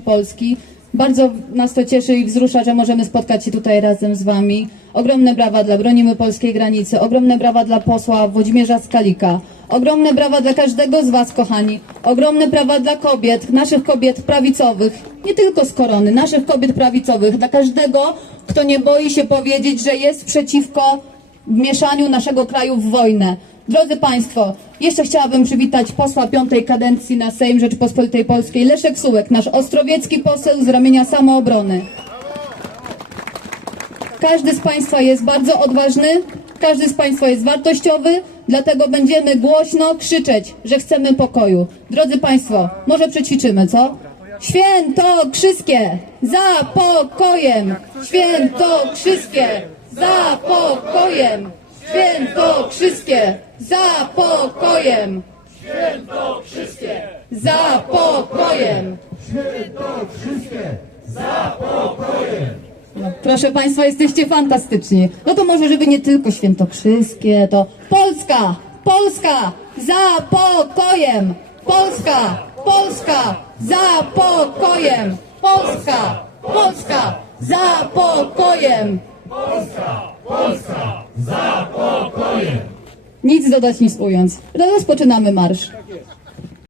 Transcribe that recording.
Polski. Bardzo nas to cieszy i wzrusza, że możemy spotkać się tutaj razem z Wami. Ogromne brawa dla Bronimy Polskiej Granicy, ogromne brawa dla posła Włodzimierza Skalika, ogromne brawa dla każdego z Was, kochani, ogromne brawa dla kobiet, naszych kobiet prawicowych, nie tylko z korony, naszych kobiet prawicowych, dla każdego, kto nie boi się powiedzieć, że jest przeciwko wmieszaniu naszego kraju w wojnę. Drodzy Państwo, jeszcze chciałabym przywitać posła piątej kadencji na Sejm Rzeczypospolitej Polskiej, Leszek Sułek, nasz ostrowiecki poseł z ramienia samoobrony. Każdy z Państwa jest bardzo odważny, każdy z Państwa jest wartościowy, dlatego będziemy głośno krzyczeć, że chcemy pokoju. Drodzy Państwo, może przećwiczymy, co? Świętokrzyskie! Za pokojem! Świętokrzyskie! Za pokojem! Świętokrzyskie! Za pokojem! Świętokrzyskie! Za pokojem! No, proszę Państwa, jesteście fantastyczni. No to może, żeby nie tylko świętokrzyskie, to Polska! Polska! Za pokojem! Polska! Polska! Za pokojem! Polska! Polska! Za pokojem! Polska! Polska! Za! Nic dodać, nic ując. Rozpoczynamy marsz.